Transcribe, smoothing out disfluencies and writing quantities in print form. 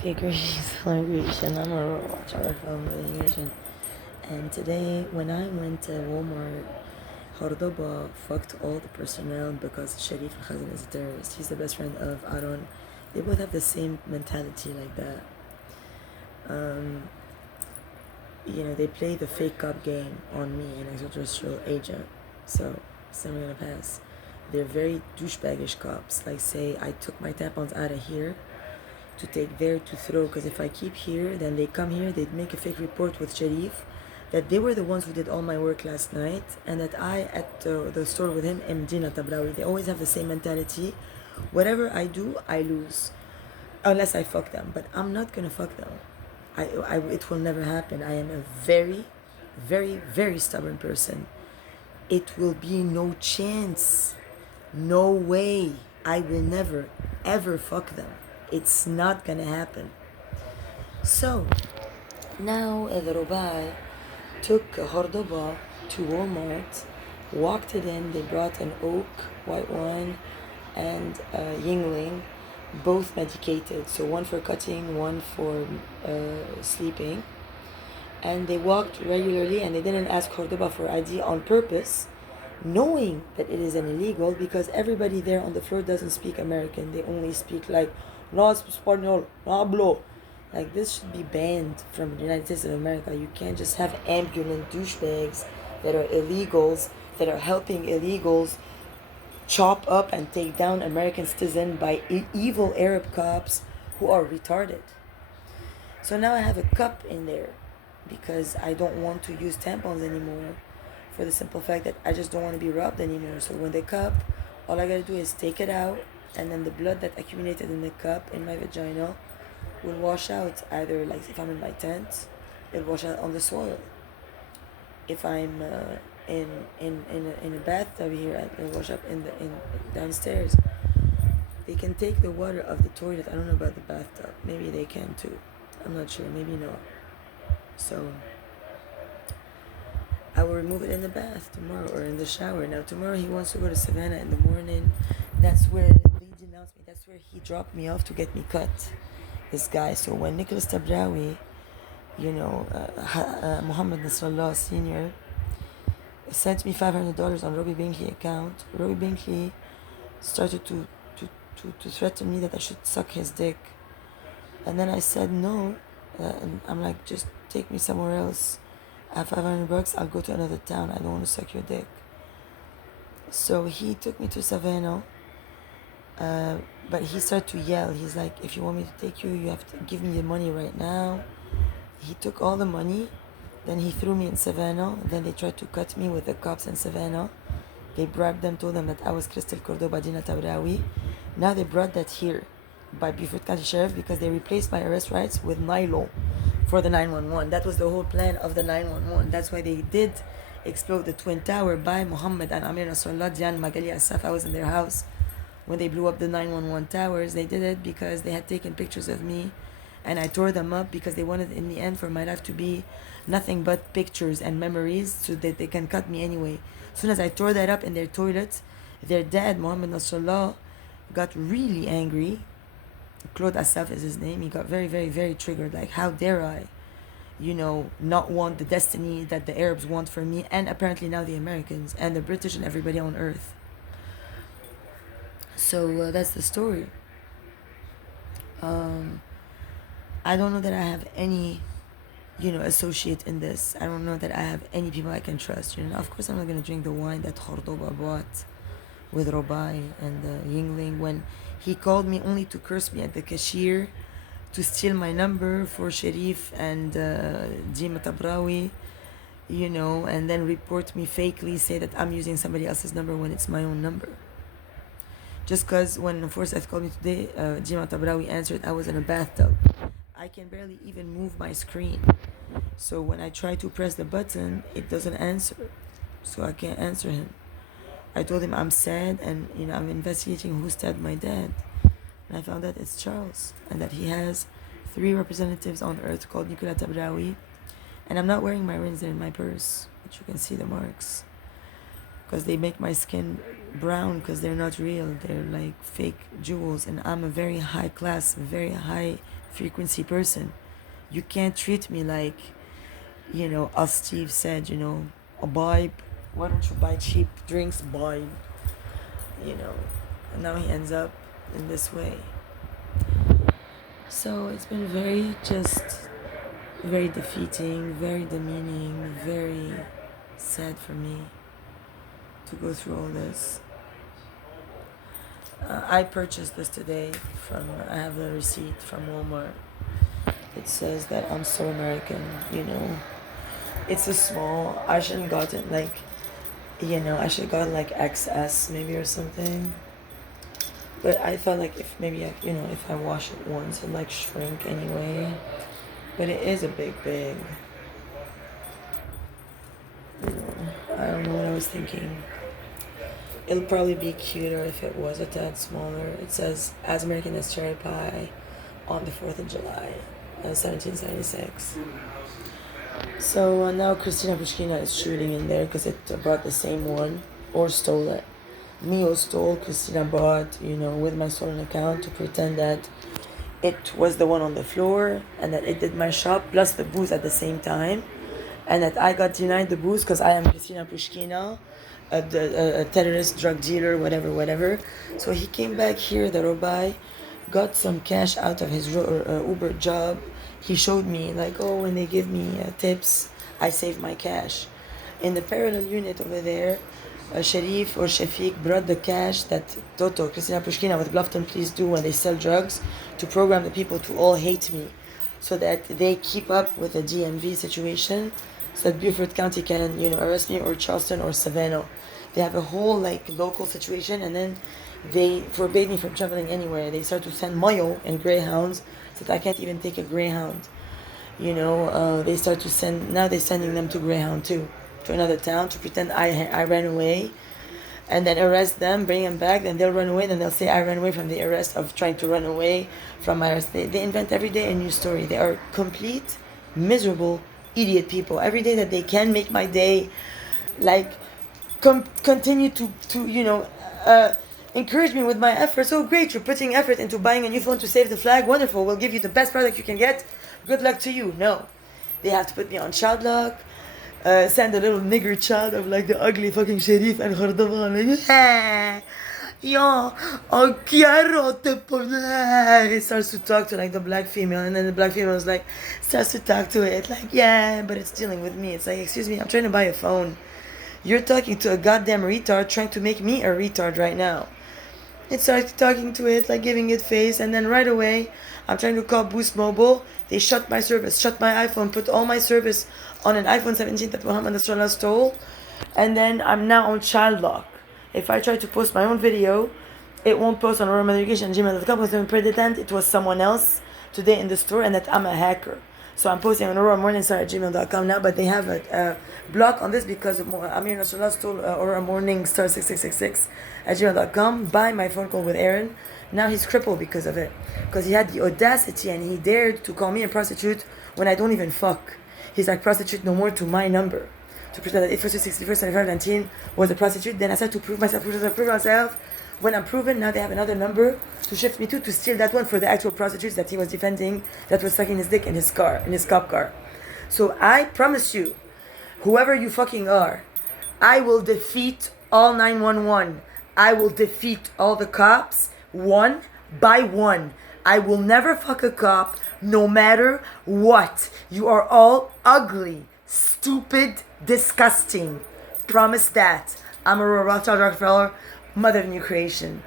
Okay, greetings, creation. I'm Aurora, watch our film creation. And today, when I went to Walmart, whredoba fucked all the personnel because Sharif and Khazen is a terrorist. He's the best friend of Aaron. They both have the same mentality like that. They play the fake cop game on me, an extraterrestrial agent. So, it's never gonna pass. They're very douchebaggish cops. Like, say, I took my tampons out of here to take there to throw, because if I keep here, then they come here, they'd make a fake report with Sharif that they were the ones who did all my work last night, and that I, at the store with him, am Dina tabrawi. They always have the same mentality. Whatever I do, I lose. Unless I fuck them. But I'm not gonna fuck them. It will never happen. I am a very, very, very stubborn person. It will be no chance. No way. I will never, ever fuck them. It's not gonna happen. So, now the Roby took whredoba to Walmart, walked it in. They brought an oak, white wine, and Yingling, both medicated. So one for cutting, one for sleeping. And they walked regularly, and they didn't ask whredoba for ID on purpose, knowing that it is an illegal, because everybody there on the floor doesn't speak American. They only speak like no español, no hablo. Like, this should be banned from the United States of America. You can't just have ambulant douchebags that are illegals, that are helping illegals chop up and take down American citizens by evil Arab cops who are retarded. So now I have a cup in there because I don't want to use tampons anymore, for the simple fact that I just don't want to be robbed anymore. So when the cup, all I gotta do is take it out, and then the blood that accumulated in the cup, in my vagina, will wash out. Either, like, if I'm in my tent, it'll wash out on the soil. If I'm in a bathtub here, it'll wash up in downstairs. They can take the water of the toilet. I don't know about the bathtub. Maybe they can too. I'm not sure. Maybe no. So I will remove it in the bath tomorrow, or in the shower. Now tomorrow he wants to go to Savannah in the morning. That's where he denounced me. That's where he dropped me off to get me cut. This guy. So when Nicholas Tabrawi, Muhammad Nasrallah Senior, sent me $500 on Roby Binkley account, Roby Binkley started to threaten me that I should suck his dick. And then I said no. And I'm like, just take me somewhere else. I have $500, I'll go to another town. I don't want to suck your dick. So he took me to Savannah. But he started to yell. He's like, if you want me to take you, you have to give me the money right now. He took all the money. Then he threw me in Savannah. Then they tried to cut me with the cops in Savannah. They bribed them, told them that I was Crystal Cordoba Dina tabrawi. Now they brought that here by Beaufort County Sheriff, because they replaced my arrest rights with nylon for the 911. That was the whole plan of the 911. That's why they did explode the Twin Tower by Muhammad and Amir Nasrallah, Dian Magali Asaf. I was in their house when they blew up the 911 towers. They did it because they had taken pictures of me, and I tore them up because they wanted, in the end, for my life to be nothing but pictures and memories, so that they can cut me anyway. As soon as I tore that up in their toilet, their dad, Muhammad Nasrallah, got really angry. Claude Asaf is his name. He got very, very, very triggered. Like, how dare I, not want the destiny that the Arabs want for me, and apparently now the Americans and the British and everybody on earth. So that's the story. I don't know that I have any, associate in this. I don't know that I have any people I can trust. Of course I'm not gonna drink the wine that whredoba bought with Roby and Yingling, when he called me only to curse me at the cashier, to steal my number for Sharif and Dina tabrawi, and then report me fakely, say that I'm using somebody else's number when it's my own number. Just because when Forsyth called me today, Dina tabrawi answered, I was in a bathtub. I can barely even move my screen. So when I try to press the button, it doesn't answer. So I can't answer him. I told him I'm sad, and I'm investigating who stabbed my dad. And I found out it's Charles, and that he has 3 representatives on earth called Nicolas Tabrawi. And I'm not wearing my rings, they're in my purse, but you can see the marks, because they make my skin brown, because they're not real. They're like fake jewels, and I'm a very high class, very high frequency person. You can't treat me like, as Steve said, a vibe. Why don't you buy cheap drinks? Buy, And now he ends up in this way. So it's been very defeating, very demeaning, very sad for me to go through all this. I purchased this today I have a receipt from Walmart. It says that I'm so American, It's a small, I shouldn't gotten I should have gotten XS maybe or something. But I thought if maybe if I wash it once it shrink anyway. But it is a big. I don't know what I was thinking. It'll probably be cuter if it was a tad smaller. It says, as American as cherry pie on the 4th of July, 1776. So now Christina Pushkina is shooting in there because it brought the same one, or stole it. Mio stole, Christina bought, with my stolen account to pretend that it was the one on the floor and that it did my shop plus the booze at the same time, and that I got denied the booze because I am Christina Pushkina, a terrorist, drug dealer, whatever. So he came back here, the Roby, got some cash out of his Uber job. He showed me when they give me tips, I save my cash. In the parallel unit over there, Sharif or Shafik brought the cash that Toto, Christina Pushkina with Bluffton Please do when they sell drugs, to program the people to all hate me so that they keep up with the DMV situation, so that Beaufort County can, arrest me, or Charleston or Savannah. They have a whole local situation, and then they forbade me from traveling anywhere. They start to send mayo and greyhounds so that I can't even take a greyhound. They start to send, now they're sending them to greyhound too, to another town, to pretend I ran away, and then arrest them, bring them back, then they'll run away, then they'll say I ran away from the arrest of trying to run away from my arrest. They invent every day a new story. They are complete, miserable, idiot people. Every day that they can make my day, continue to encourage me with my efforts. Oh great, you're putting effort into buying a new phone to save the flag, wonderful, we'll give you the best product you can get, good luck to you. No, they have to put me on child lock, send a little nigger child of the ugly fucking Sharif and whredoba, oh quiero te poner. It starts to talk to the black female, and then the black female is starts to talk to it yeah, but it's dealing with me. It's excuse me, I'm trying to buy a phone. You're talking to a goddamn retard trying to make me a retard right now. It starts talking to it, giving it face, and then right away, I'm trying to call Boost Mobile. They shut my service, shut my iPhone, put all my service on an iPhone 17 that Muhammad Nasrallah stole, and then I'm now on child lock. If I try to post my own video, it won't post on aurora.gmail.com because I'm pretend it was someone else today in the store and that I'm a hacker. So I'm posting on aurora.morningstar@gmail.com now, but they have a block on this because Amir Nasrallah stole Aurora Morning Star 6666@gmail.com by my phone call with Aaron. Now he's crippled because of it. Because he had the audacity and he dared to call me a prostitute when I don't even fuck. He's prostitute no more to my number. To pretend that 846-61-75-19 was a prostitute. Then I started to prove myself. When I'm proven, now they have another number to shift me to steal that one for the actual prostitutes that he was defending, that was sucking his dick in his car, in his cop car. So I promise you, whoever you fucking are, I will defeat all 911. I will defeat all the cops one by one. I will never fuck a cop no matter what. You are all ugly, stupid, disgusting. Promise that. I'm Aurora, Rockefeller, mother of new creation.